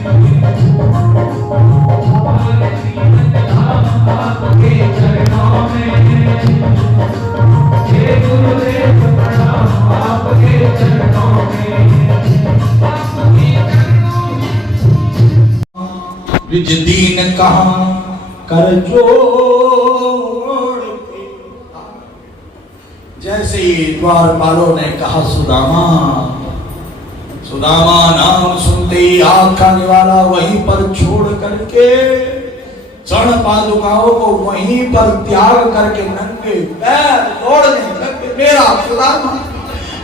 आपके चरणों में, हे गुरुदेव प्रणाम आपके चरणों में, आपके चरणों में। विज दीन कहाँ कर जोड़, जैसे ही द्वारपालों ने कहा सुदामा, सुदामा नाम सुनते ही आग खाने वाला वहीं पर छोड़ करके चरण पादुकाओं को वहीं पर त्याग करके नंगे पैर दौड़ने लगे। मेरा सुदामा,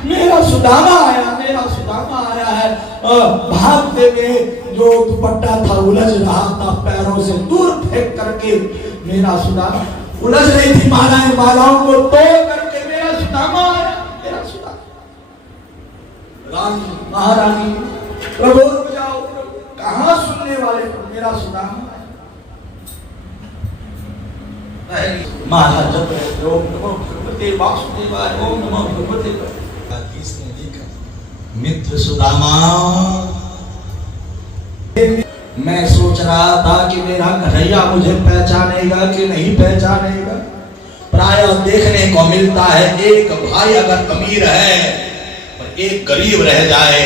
मेरा सुदामा आया, मेरा सुदामा आया है। भागते हुए जो दुपट्टा था उलझ रहा था, पैरों से दूर फेंक करके मेरा सुदामा, उलझ रही थी मालाएं, मालाओं को तोड़ करके मेरा सुदामा आया, मेरा सुदामा। रानी महारानी प्रभु रुक जाओ, कहां सुनने वाले को मेरा सुदामा माला जप रहे, ओम नमो भगवते वासुदेवाय, ओम नमो भगवते। इसने लिखा मित्र सुदामा, मैं सोच रहा था कि मेरा कन्हैया मुझे पहचानेगा कि नहीं पहचानेगा। प्रायः देखने को मिलता है एक भाई अगर अमीर है और एक गरीब रह जाए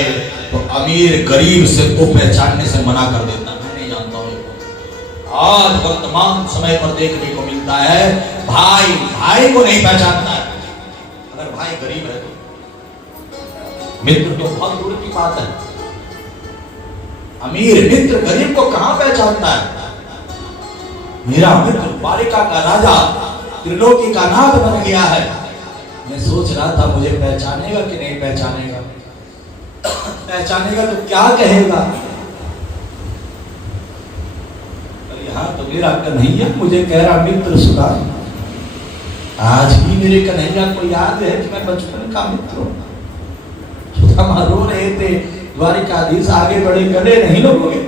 तो अमीर गरीब से को पहचानने से मना कर देता। मैं नहीं जानता हूँ, आज वर्तमान समय पर देखने को मिलता है भाई भाई को नहीं पहचानता है। अगर भाई गरीब है तो मित्र तो बहुत दूर की बात है। अमीर मित्र गरीब को कहां पहचानता है। मेरा मित्र द्वारिका का राजा त्रिलोकी का नाथ बन गया है। मैं सोच रहा था मुझे पहचानेगा कि नहीं पहचानेगा। पहचानेगा तो क्या कहेगा। यहाँ तो मेरा कन्हैया मुझे कह रहा मित्र सुदामा। आज भी मेरे कन्हैया को याद है कि मैं बचपन का मित्र हूँ। सुदामा रो रहे थे, द्वारिकाधीश आगे बढ़े, गले नहीं लोगे।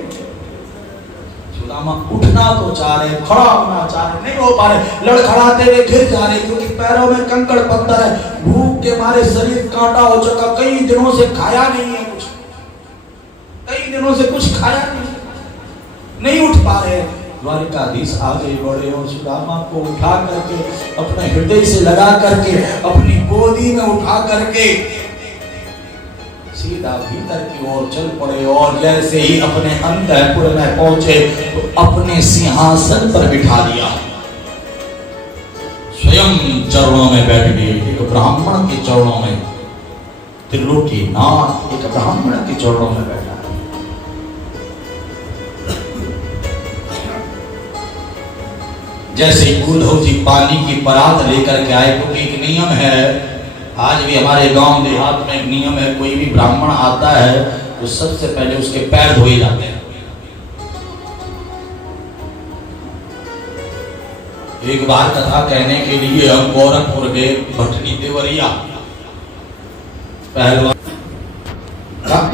सुदामा उठना तो चाह रहे, खड़ा होना चाह रहे, नहीं हो पा रहे, लड़खड़ाते हुए गिर जा रहे क्योंकि पैरों में कंकड़ पत्थर है। भूख के मारे शरीर कांटा हो चुका, कई दिनों से खाया नहीं है कुछ, कई दिनों से कुछ खाया नहीं उठ पा रहे। द्वारिकाधीश आगे बढ़े और सुदामा को उठा करके अपने हृदय से लगा करके अपनी गोदी में उठा करके सीधा भीतर की ओर चल पड़े। और जैसे ही अपने अंतःपुर में पहुंचे तो अपने सिंहासन पर बिठा दिया, स्वयं चरणों में बैठ गए। एक ब्राह्मण के चरणों में, त्रिलोकी नाथ एक ब्राह्मण के चरणों में बैठा। जैसे उद्धव जी पानी की परात लेकर के आए, क्योंकि एक नियम है, आज भी हमारे गांव देहात में एक नियम है, कोई भी ब्राह्मण आता है तो सबसे पहले उसके पैर धोए जाते हैं। एक बार कथा कहने के लिए हम गोरखपुर गए, भटनी देवरिया, पहलवान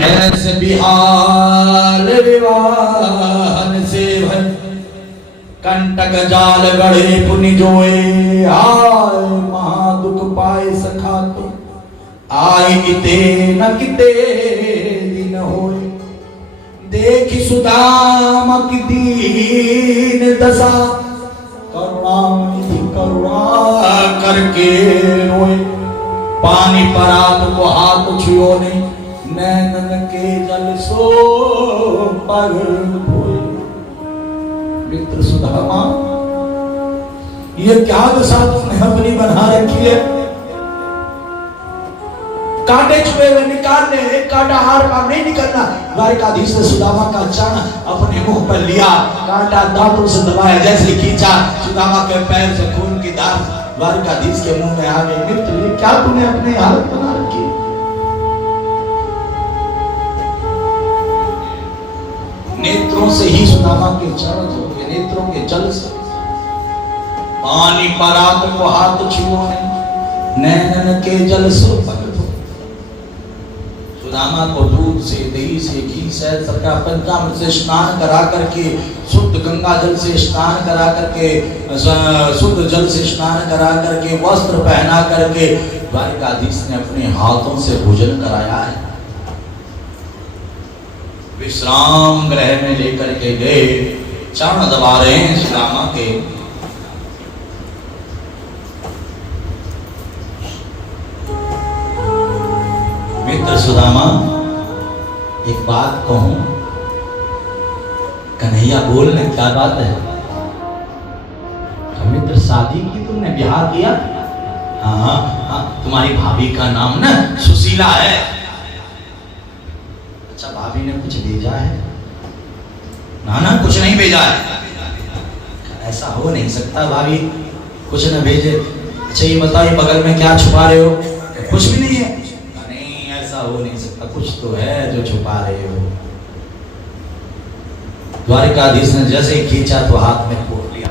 ऐसे बिहार विवाहन से भन कंटक जाल गढ़े पुनि जोए, आय महा दुख पाए सखा तो आय किते न किते दिन होए। देखी सुदामा की दीन दशा, करुणा करुणा करके रोए। पानी परात को हाथ छुओ नहीं, नैनन के जल सो पर धोए। मित्र सुदामा, ये क्या दशा तुमने अपनी बना रखी है। कांटे छुए हुए निकालने, कांटा हार का नहीं निकलना। द्वारिकाधीश ने सुदामा का चरण अपने मुंह पर लिया, कांटा दांतों से दबाया, जैसे खींचा सुदामा के पैर से खून की धार द्वारिकाधीश के मुंह में आ गई। मित्र, ये क्या तूने अपनी हालत बना रखी। नेत्रों से ही सुदामा के चरण धोए, नेत्रों के जल से। पानी परात को हाथ छुओ नहीं, नैनन के जल सो पर धो। सुदामा को दूध से, दही से, घी से, सरका पंचामृत से स्नान करा करके, शुद्ध गंगा जल से स्नान करा करके, शुद्ध जल से स्नान करा करके, वस्त्र पहना करके द्वारिकाधीश ने अपने हाथों से भोजन कराया है। विश्राम गृह में लेकर के गए। चरण दबा रहे हैं सुदामा के। मित्र सुदामा, एक बात कहूं। कन्हैया बोल न, क्या बात है? तो मित्र, शादी की तुमने, ब्याह किया? हाँ हाँ, तुम्हारी भाभी का नाम ना सुशीला है। अच्छा, भाभी ने कुछ भेजा है? ना ना, कुछ नहीं भेजा है। ऐसा हो नहीं सकता, भाभी कुछ न भेजे। अच्छा ये बताओ, बगल में क्या छुपा रहे हो? कुछ भी नहीं है। नहीं, ऐसा हो नहीं सकता, कुछ तो है जो छुपा रहे हो। द्वारिकाधीश ने जैसे ही खींचा तो हाथ में फोड़ लिया।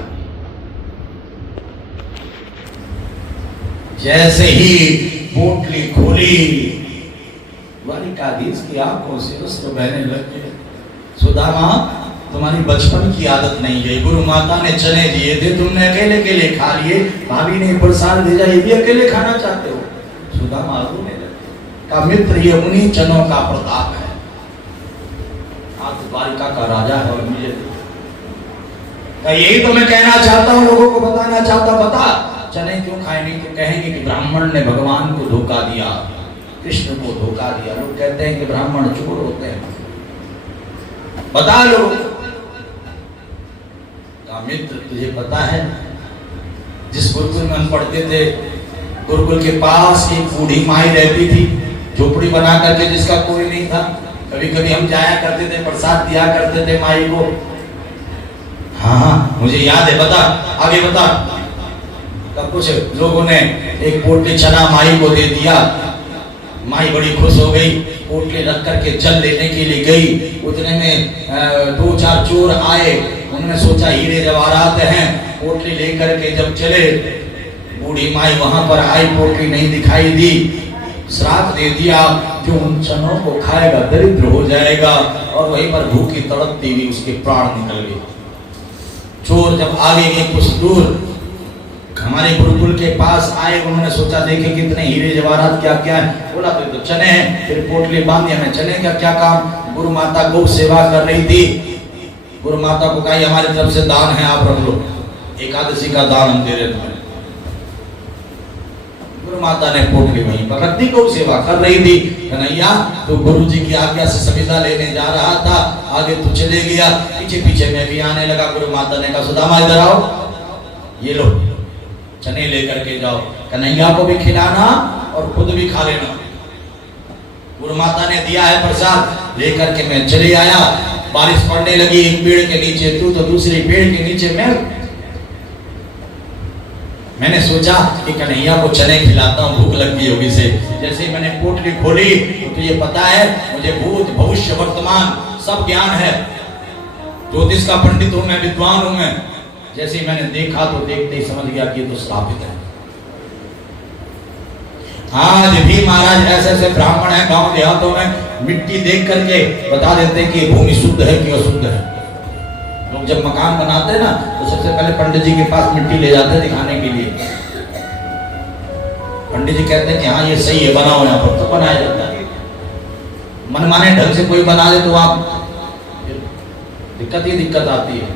जैसे ही पोटली खोली, द्वारिकाधीश की आंखों से उसको बहने लग गए। सुदामा, तुम्हारी बचपन की आदत नहीं है। गुरु माता ने चने दिए थे, तुमने अकेले अकेले खा लिए। भाभी ने प्रसाद भेजा, ये भी अकेले खाना चाहते हो? सुदामा रोने लगे। का मित्र, ये उन्हीं चनों का प्रताप है। आप द्वारिका का राजा है और मुझे यही तो मैं कहना चाहता हूँ, लोगों को बताना चाहता। बता, चने क्यों खाए? नहीं तो कहेंगे कि ब्राह्मण ने भगवान को धोखा दिया, कृष्ण को धोखा दिया। लोग कहते हैं कि ब्राह्मण चोर होते हैं। बता लो। मित्र, तुझे पता है, जिस गुरुकुल में हम पढ़ते थे, गुरुकुल के पास एक बूढ़ी माई रहती थी, झोपड़ी बना करके, जिसका कोई नहीं था। कभी कभी हम जाया करते थे, प्रसाद दिया करते थे माई को। हाँ हाँ, मुझे याद है। बता, आगे बता। तब कुछ लोगों ने एक पोटली चना माई को दे दिया। माई बड़ी खुश हो गई, पोटली रख करके जल लेने के लिए गई। उतने में 2-4 चोर आए। उन्होंने सोचा हीरे जवाहरात हैं, पोटली लेकर के जब चले, बूढ़ी माई वहां पर आई, पोटली नहीं दिखाई दी। श्राप दे दिया, जो उन चनों को खाएगा दरिद्र हो जाएगा। और वहीं पर भूखी तड़पती हुई उसके प्राण निकल गए। चोर जब आगे गए कुछ दूर, हमारे गुरुकुल के पास आए। उन्होंने सोचा देखे कितने हीरे जवाहरात क्या क्या है। बोला तो चने हैं। फिर पोटली बांधी, हमें चने का क्या काम? गुरु माता गौ सेवा कर रही थी। गुरु माता को कहा हमारी तरफ से दान है, आप रख लो, एकादशी का दान हम दे रहे तुम्हें। गुरु माता ने पोटली वहीं पर रख दी, गौ सेवा कर रही थी। कन्हैया तो गुरु जी की आज्ञा से सविता लेने जा रहा था, आगे तो चले गया, पीछे पीछे मैं भी आने लगा। गुरु माता ने कहा सुदामा इधर आओ, ये लो चने लेकर के जाओ, कन्हैया को भी खिलाना और खुद भी खा लेना। गुरु माता ने दिया है प्रसाद, लेकर के मैं चले आया। बारिश पड़ने लगी, एक पेड़ के नीचे तू तो दूसरे पेड़ के नीचे मैंने सोचा कि कन्हैया को चने खिलाता हूँ, भूख लगती होगी से। जैसे ही मैंने पोटली खोली तो तुझे पता है मुझे भूत भविष्य वर्तमान सब ज्ञान है, ज्योतिष का पंडित हूँ मैं, विद्वान हूँ मैं। जैसे ही मैंने देखा तो देखते ही समझ गया कि ये तो स्थापित है। आज भी महाराज ऐसे ऐसे ब्राह्मण है गांव देहातों में, मिट्टी देख करके बता देते हैं कि भूमि शुद्ध है कि अशुद्ध है। लोग जब मकान बनाते हैं ना तो सबसे पहले पंडित जी के पास मिट्टी ले जाते हैं दिखाने के लिए। पंडित जी कहते हैं कि हाँ ये सही है, बनाओ, यहाँ पर तो बनाया जाता है। मनमाने ढंग से कोई बना दे तो आप दिक्कत आती है।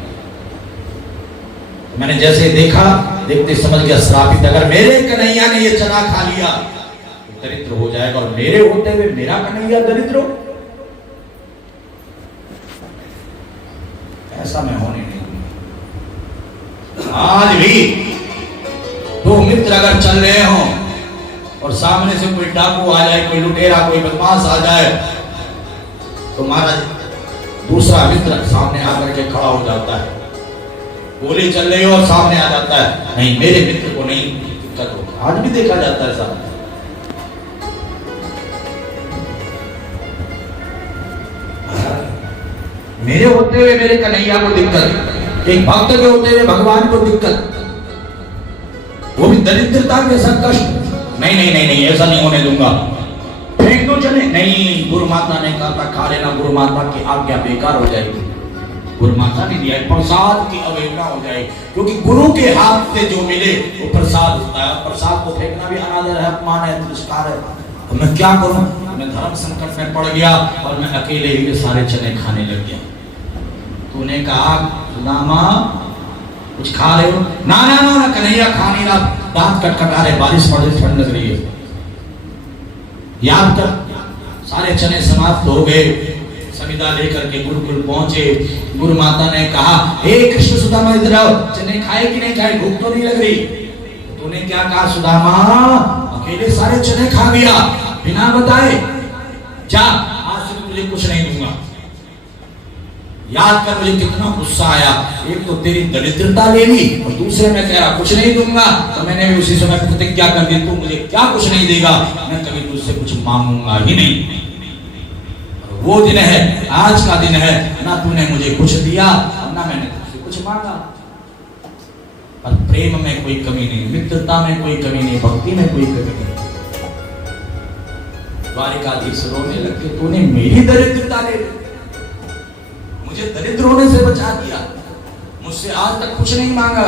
मैंने जैसे देखा, देखते समझ गया श्रापित। अगर मेरे कन्हैया ने ये चना खा लिया तो दरिद्र हो जाएगा, और मेरे होते हुए मेरा कन्हैया दरिद्र हो, ऐसा मैं होने नहीं दूंगा। आज भी दो मित्र अगर चल रहे हो और सामने से कोई डाकू आ जाए, कोई लुटेरा, कोई बदमाश आ जाए, तो महाराज दूसरा मित्र सामने आकर के खड़ा हो जाता है। गोली चल रही हो और सामने आ जाता है, नहीं मेरे मित्र को नहीं दिक्कत हो। आज भी देखा जाता है साहब। मेरे होते हुए मेरे कन्हैया को दिक्कत, एक भक्त के होते हुए भगवान को दिक्कत, वो भी दरिद्रता के साथ कष्ट। नहीं नहीं नहीं नहीं, ऐसा नहीं होने दूंगा, फेंक दो चले। नहीं, गुरु माता ने कहा था खा लेना, गुरु माता की आज्ञा बेकार हो जाएगी। गुरु माता ने दिया प्रसाद की अवहेलना हो जाएगी, क्योंकि गुरु के हाथ से जो मिले वो प्रसाद होता है। प्रसाद को फेंकना भी अनादर है, अपमान है, तिरस्कार है। तो मैं क्या करूं? मैं धर्म संकट में पड़ गया और मैं अकेले ही सारे चने खाने लग गया। तूने कहा सुदामा कुछ खा रहे हो? ना ना ना, ना कन्हैया खा नहीं रहा, दांत कटकटा रहे, बारिश पड़ रही, ठंड लग रही है। याद कर, सारे चने समाप्त हो गए। समिधा लेकर के गुरुकुल पहुंचे। गुरु माता ने कहा, हे कृष्ण सुदामा इधर आओ, चने खाए कि नहीं खाए? भूख तो नहीं लग रही? तूने क्या कहा सुदामा? अकेले सारे चने खा गया बिना बताए। जा, आज से तुझे कुछ नहीं दूंगा। याद कर मुझे कितना गुस्सा आया। एक तो तेरी दरिद्रता ले ली और दूसरे में कह रहा कुछ नहीं दूंगा। तो मैंने भी उसी समय प्रतिज्ञा कर दी, तू मुझे क्या कुछ नहीं देगा, मैं कभी तुझसे कुछ मांगूंगा ही नहीं। वो दिन है, आज का दिन है, ना तूने मुझे कुछ दिया और ना मैंने तुझसे कुछ मांगा। पर प्रेम में कोई कमी नहीं, मित्रता में कोई कमी नहीं, भक्ति में कोई कमी नहीं। द्वारिकाधीश रोने लगे, तूने मेरी दरिद्रता ले ली, मुझे दरिद्र होने से बचा दिया, मुझसे आज तक कुछ नहीं मांगा।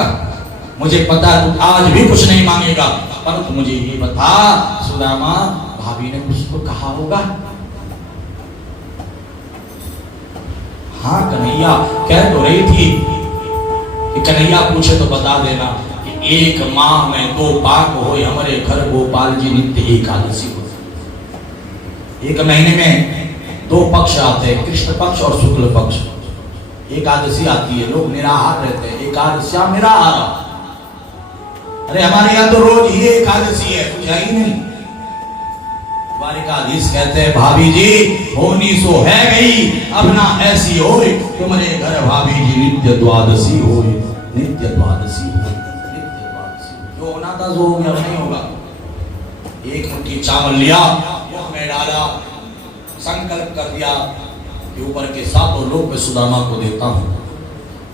मुझे पता तू आज भी कुछ नहीं मांगेगा, परंतु मुझे ये बता सुदामा, भाभी ने कुछ तो कहा होगा? हाँ कन्हैया कह तो रही थी कि कन्हैया पूछे तो बता देना कि एक माह में 2 पाक हो हमारे घर गोपाल जी नित्य एकादशी हो। एक महीने में 2 पक्ष आते हैं, कृष्ण पक्ष और शुक्ल पक्ष। एकादशी आती है, लोग निराहार रहते हैं, एकादशिया निराहार। अरे हमारे यहाँ तो रोज ही एकादशी है, कुछ है ही नहीं। द्वारिकाधीश कहते हैं, भाभी जी होनी सो है गई, अब ना ऐसी हो तुम्हारे घर भाभी जी नित्य द्वादशी हो, नित्य द्वादशी हो, नित्य द्वादशी। जो होना था जो हो गया, नहीं होगा। एक मुट्ठी चावल लिया, मुंह में डाला, संकल्प कर दिया कि ऊपर के 7 लोग पे सुदामा को देता हूँ।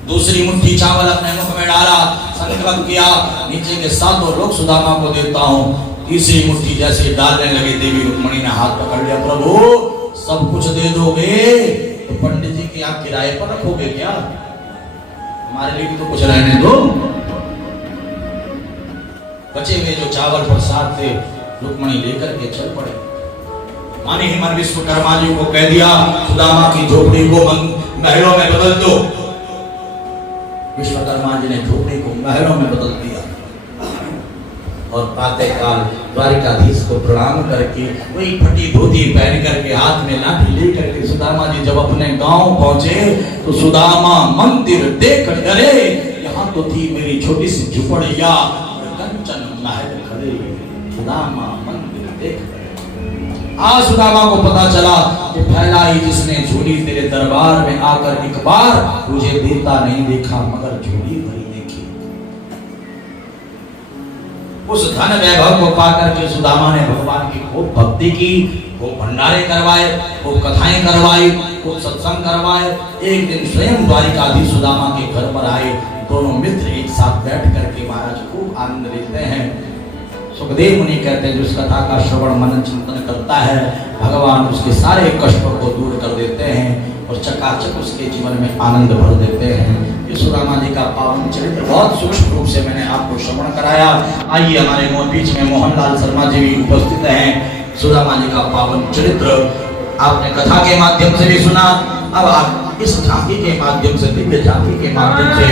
दूसरी मुट्ठी चावल अपने मुख में डाला, संकल्प किया, नीचे के 7 लोग सुदामा को देता हूँ। तीसरी मुट्ठी जैसे डालने लगे, देवी रुक्मणी ने हाथ पकड़ लिया, प्रभु सब कुछ दे दोगे तो पंडित जी के आप किराए पर रखोगे क्या? हमारे लिए भी तो कुछ रहने दो। बचे हुए जो चावल प्रसाद थे रुक्मणी लेकर के चल पड़े। माने ही मन विश्वकर्मा जी को कह दिया, सुदामा की झोपड़ी को महलों में बदल दो। विश्वकर्मा जी ने झोपड़ी को महलों में बदल दिया और प्रातः काल द्वारिकाधीश को प्रणाम करके वही फटी धोती पहन करके हाथ में लाठी लेकर के सुदामा जी जब अपने गांव पहुंचे तो सुदामा मंदिर देख डरे। यहाँ तो थी मेरी छोटी सी झुपड़िया, कंचन महल खड़े, सुदामा मंदिर देख डरे। आज सुदामा को पता चला कि फैलाई जिसने झूली तेरे दरबार में आकर एक बार, तुझे देता नहीं देखा मगर झूली भरी देखी। उस धन वैभव को पाकर के सुदामा ने भगवान की खूब भक्ति की, खूब भंडारे करवाए, खूब कथाएं करवाई, खूब सत्संग करवाए। एक दिन स्वयं द्वारिकाधीश सुदामा के घर पर आए। दोनों मित्र एक साथ बैठ करके महाराज खूब आनंद लेते हैं। सुखदेव मुनि कहते हैं, जिस कथा का श्रवण मनन चिंतन करता है, भगवान उसके सारे कष्टों को दूर कर देते हैं और चकाचक उसके जीवन में आनंद भर देते हैं। ये सुदामा जी का पावन चरित्र बहुत सूक्ष्म रूप से मैंने आपको श्रवण कराया। आइए हमारे बीच में मोहनलाल शर्मा जी भी उपस्थित हैं। सुदामा जी का पावन चरित्र आपने कथा के माध्यम से भी सुना, अब आप इस झांकी के माध्यम से, दिव्य झांकी के माध्यम से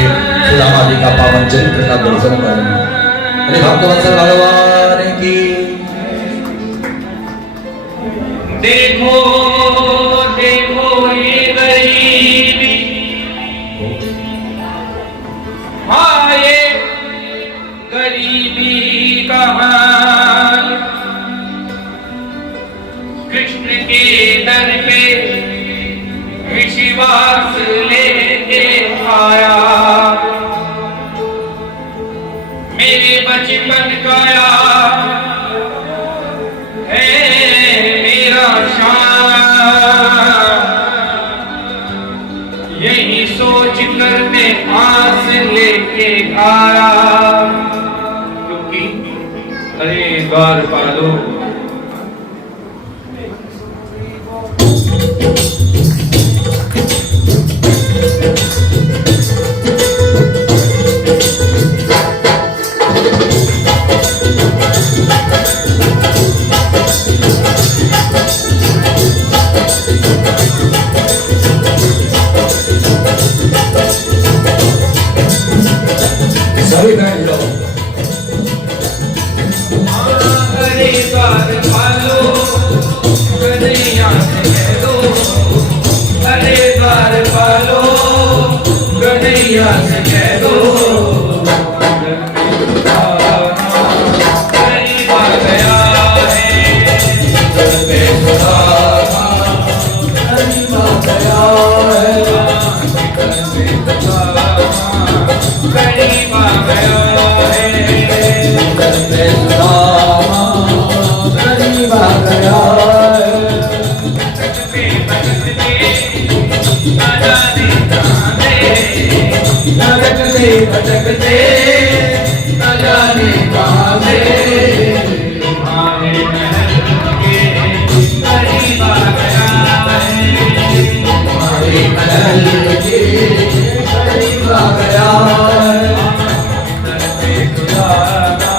सुदामा जी का पावन चरित्र का दर्शन करेंगे। अरे भक्तवत्सल भगवान की देखो देखो ये गरीबी, हाँ ये गरीबी का हाल, कृष्ण के दर पे विश्वास लेके आया, मेरे बचपन का यार है मेरा शान, यही सोच कर मैं आस लेके आया, क्योंकि अरे द्वार पालो करीब आ गया है। दर पे सुदामा करीब आ गया है। भटकते भटकते न जाने कहाँ गए, भटकते भटकते न जाने कहाँ गए। तुम्हारे महल के करीब आ गया है। हमारे महल के करीब आ गया है। दर पे सुदामा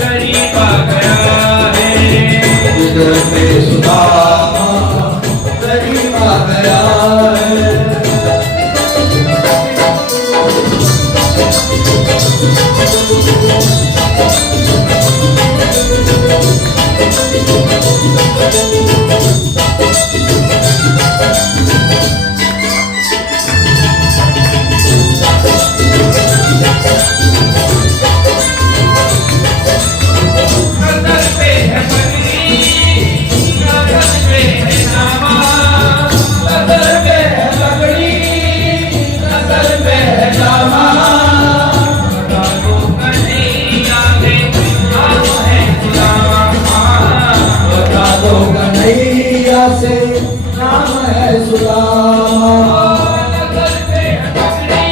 करीब आ गया है। दर पे सुदामा करीब आ गया है। नजर पे है पगड़ी, नजर पे है नामा, नजर पे है पगड़ी, नजर पे है जामा। बता दो कन्हैया के नाम है गुलामा। बता दो कन्हैया से नाम है सुदामा। नजर पे है पगड़ी,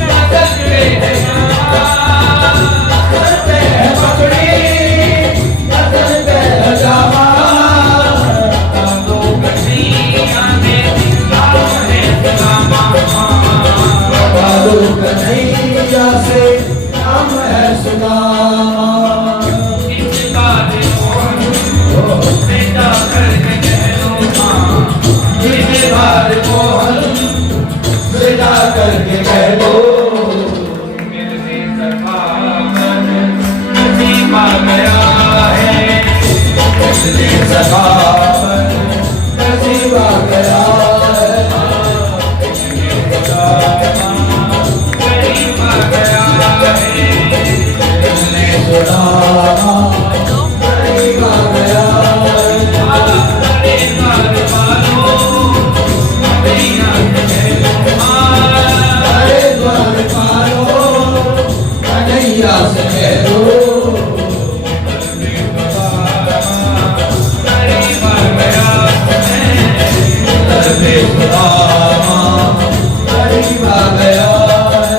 नजर पे है नामा, नजर पे है पगड़ी, नजर पे है जामा। बता दो कन्हैया के नाम है गुलामा। बता दो कन्हैया से नाम है सुदामा। इस बात को बेटा करके कह दो माँ, जिसे बार मोहन विदा करके कह दो। मेरे सखावत नसीब आ गया है। इसने सखावत नसीब आ गया है। करीब आ गया है। इसने सुदामा करीब आ गया है। बड़े घर वालों कन्हैया से कह दो माँ, अरे द्वार पालो कन्हैया से कह दो। करीब आ गया है। दर पे सुदामा करीब आ गया है।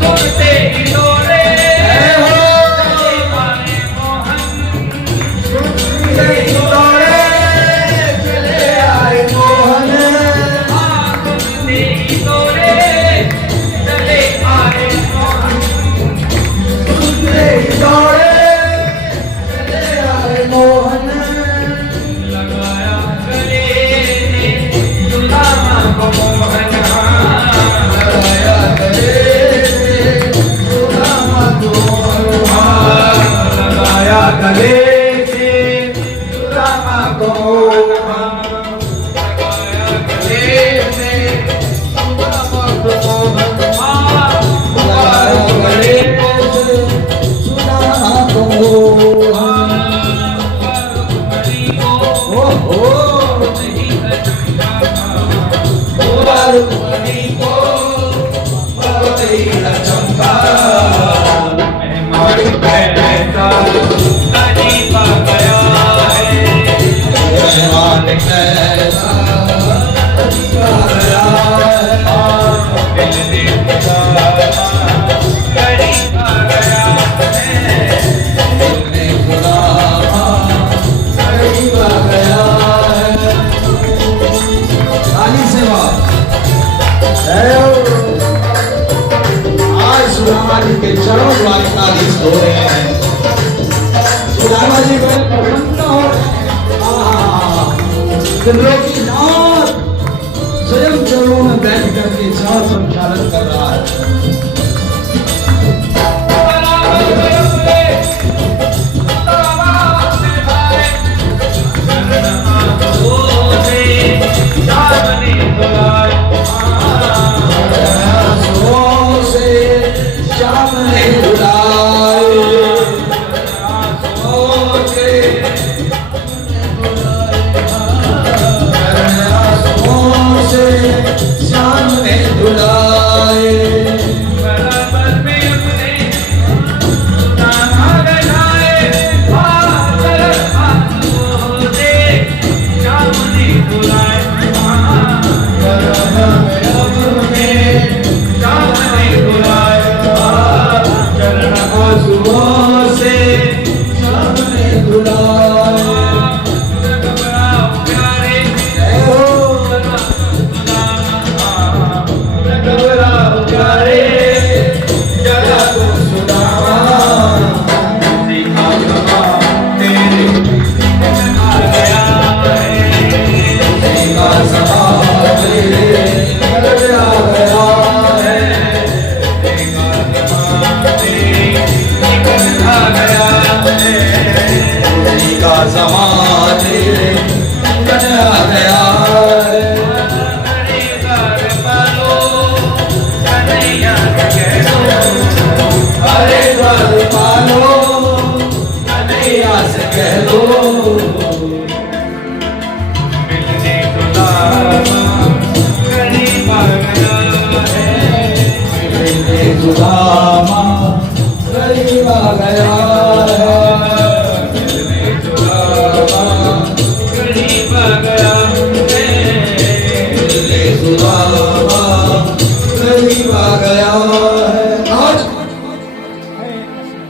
सुनते ही डोले चले आए मोहन। दौड़े चले आए मोहन। सुनते ही डोले चले आए मोहन। दौड़े चले आए मोहन। लगाया गले ने सुदामा को मोहन। लगाया गले से सुदामा को मोहन। लगाया गले से सुदामा को मोहन। लगाया गले से सुदामा को मोहन। लगाया गले से सुदामा को मोहन। ओहो रुक्मणी को बहुत ही चमका। मेहमान कैसा करीब आ गया है। मेहमान कैसा करीब आ गया है। दिल देखता करीब आ गया है। दिल ने सुदामा करीब आ गया है। ताली से बात आज सुदामा जी के चरणों द्वारा तारीफ हो रहे हैं। सुदामा जी बड़े प्रसन्न हो रहे हैं। लोग बैठ करके चार संचालन कर रहा है।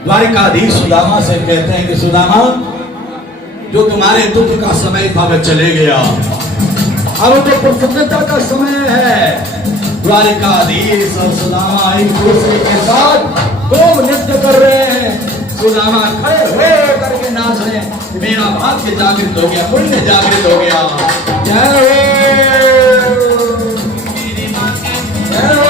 द्वारिकाधीश सुदामा से कहते हैं कि सुदामा, जो तुम्हारे दुख का समय था वह चले गया, अब तो प्रसन्नता का समय है। द्वारिकाधीश और सुदामा एक दूसरे के साथ खूब नृत्य कर रहे हैं। सुदामा खड़े हुए करके नाच रहे हैं, मेरा भाग्य जागृत हो गया, पुण्य जागृत हो गया। जय हो, जय हो, जय हो।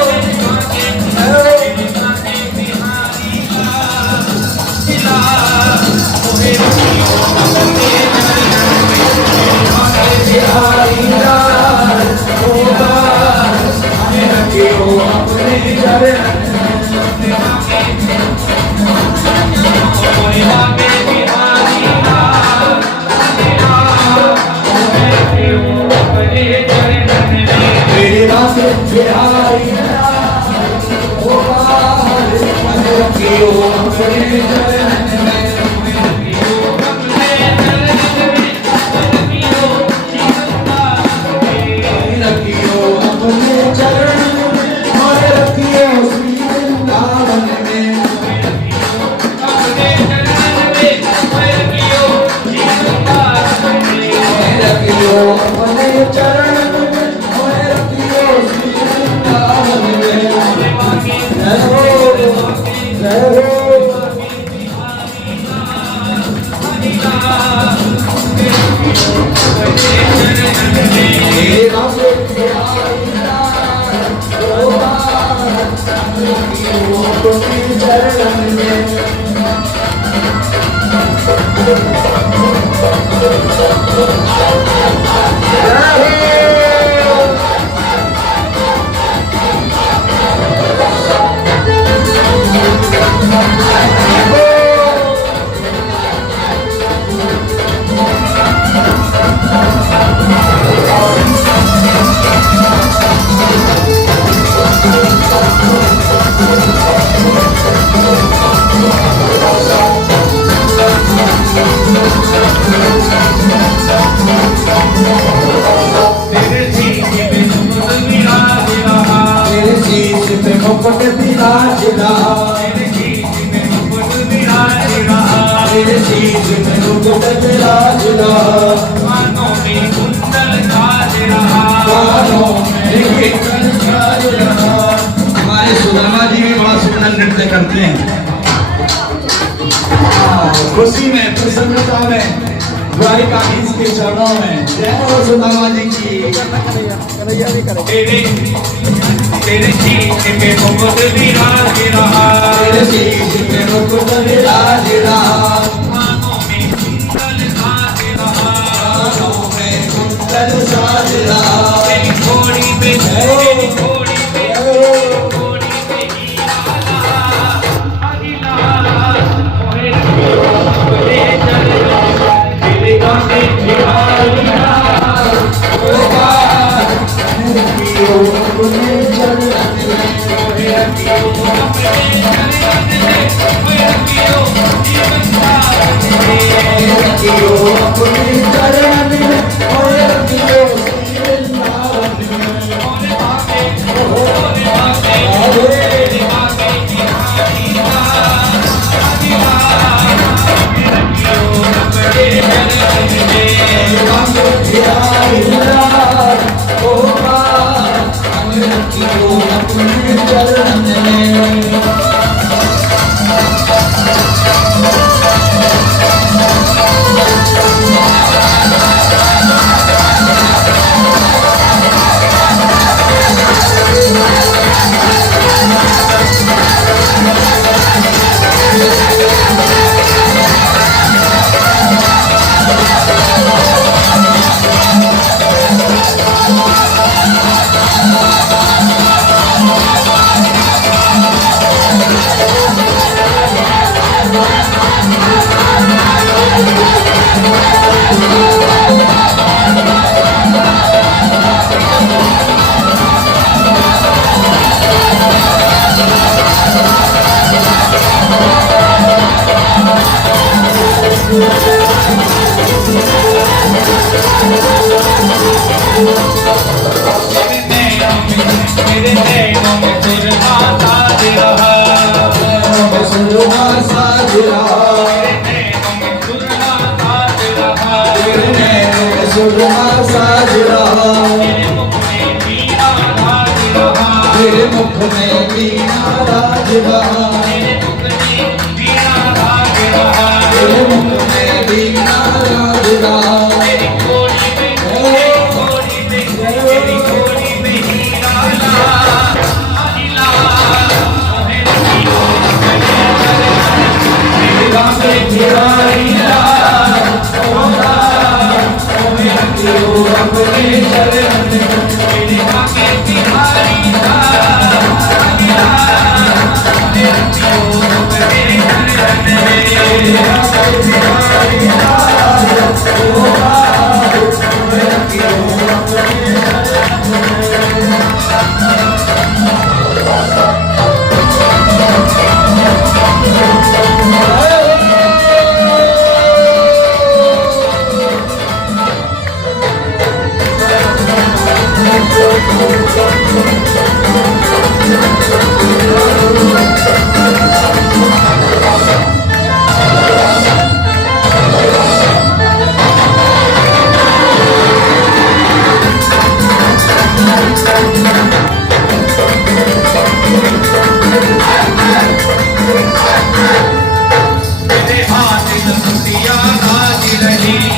हमारे सुदामा जी भी बड़ा सुंदर नृत्य करते हैं। खुशी में, प्रसन्नता में, द्वारिकाधीश के चरणों में। जय हो सुदामा जी की। तेरे शीश पे मुकुट विराज रहा, तेरे शीश पे मुकुट विराज रहा, कानों में कुंडल साज रहा, कानों में कुंडल साज रहा। तेरी घोड़ी पे, तेरी घोड़ी पे, घोड़ी पे हीरा लगा, अगिला मोहे ले चल, तेरे गाने बिहारी मेरे नैनों में सुरमा साज रहा, सुरमा साज रहा, मेरे नैनों में सुरमा साज रहा, तेरे नैनों में सुरमा साज रहा, मेरे मुख में वीणा राज रहा, तेरे मुख में वीणा राज रहा, तेरे मुख में वीणा राज तेरे मुख में वीणा राज रहा, रहा। तेरी घोड़ी में, तेरी घोड़ी में, तेरी घोड़ी में हीरा लगा, अगिला मोहे तेरे गाने बिहारी लाल, अपने चरण में तेरे आगे बिहारी लाल, अगिला मोहे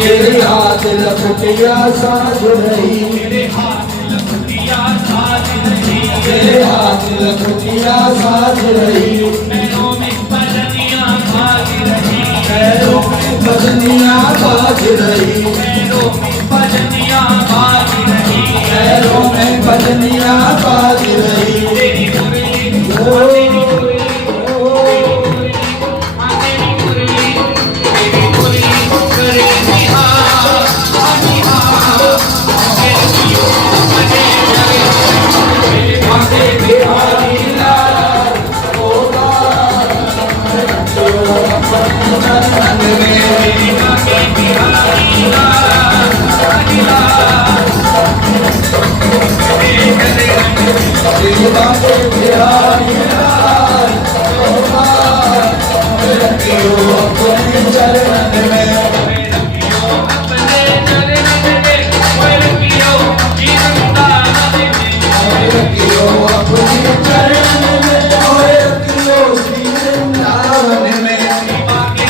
तेरे हाथ लपटिया साज रही, तेरे हाथ लपटिया साज रही, तेरे हाथ लपटिया साज रही, पैरों में पजनियां बाज रही, पैरों में बजनिया बाज रही, पैरों में पजनियां बाज रही, पैरों में बजनिया बाज रही। तेरी मुरली, ओ, तेरी मुरली, तेरी मुरली करे निहार, निहार, मेरे पियो मने जगे, मेरे भागे बिहारी लाल, मेरे भागे बिहारी लाल, अगिला मेरे गले तेरे बाबे बिहारी लाल, रखियो अपने चरण में, अपने चरण में, रखियो वृंदावन में, रखियो अपने चरण में, रखियो श्री वृंदावन में। बागे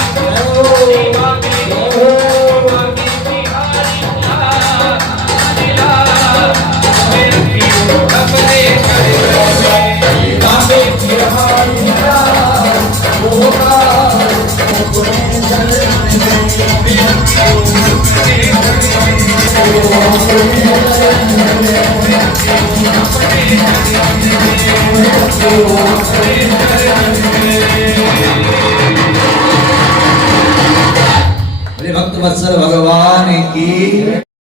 भक्त वत्सल भगवान की